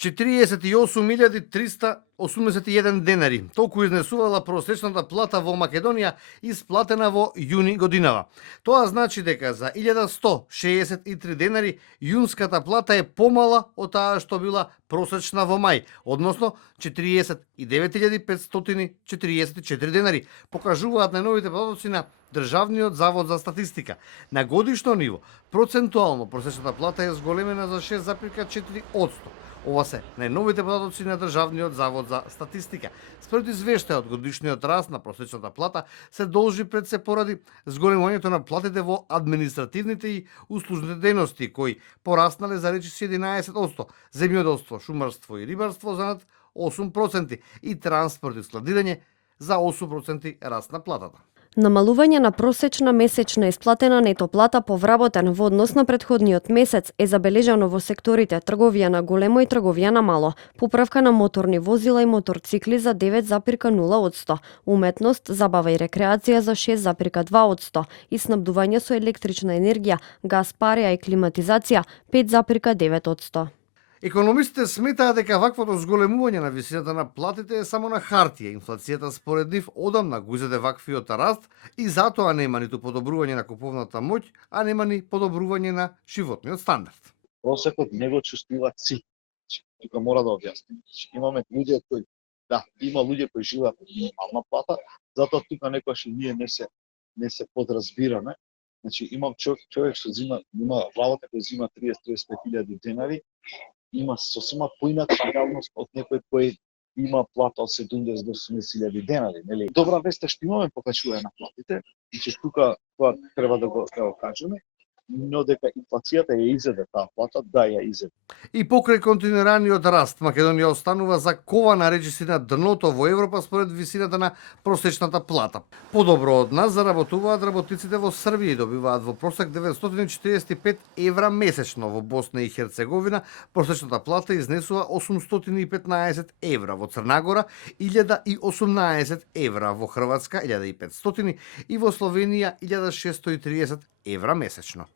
48.381 денари. Толку изнесувала просечната плата во Македонија исплатена во јуни годинава. Тоа значи дека за 1163 денари јунската плата е помала од таа што била просечна во мај, односно 49.544 денари, покажуваат најновите податоци на Државниот завод за статистика. На годишно ниво, процентуално просечната плата е зголемена за 6,4%. Ова се најновите податоци на Државниот завод за статистика. Според извештајот, годишниот раст на просечната плата се должи пред се поради зголемувањето на платите во административните и услужните дејности, кои пораснале за речиси 11%, земјоделство, шумарство и рибарство за над 8% и транспорт и складирање за 8% раст на платата. Намалување на просечна месечна исплатена нето плата по вработен во однос на претходниот месец е забележано во секторите трговија на големо и трговија на мало, поправка на моторни возила и моторцикли за 9,0%, уметност, забава и рекреација за 6,2% и снабдување со електрична енергија, газ, пареа и климатизација 5,9%. Економистите сметаат дека ваквото зголемување на висината на платите е само на хартија. Инфлацијата според нив одамна го изеде ваквиот раст и затоа нема ниту подобрување на куповната моќ, а нема ни подобрување на животниот стандард. Просекот не го чувствуваат си. Тука мора да објасним. Имаме луѓе кои има луѓе кои живеат од минимална плата, затоа тука некогаш и ние не се подразбираме. Значи имам човек што има работа кој зима 30-35 денари, има сосема поинака реалност од некој кој има плата од 70 до 80.000 денари, нели? Добра вест е што имаме покачување на платите, значи тука тоа треба да го кажеме, но дека инфлацијата ја изеде таа плата, да ја изеде. И покрај континуираниот раст, Македонија останува закована речиси на дното во Европа според висината на просечната плата. Подобро од нас заработуваат работниците во Србија и добиваат во просек 945 евра месечно. Во Босна и Херцеговина просечната плата изнесува 815 евра, во Црнагора 1018 евра, во Хрватска 1500 и во Словенија 1630 евра месечно.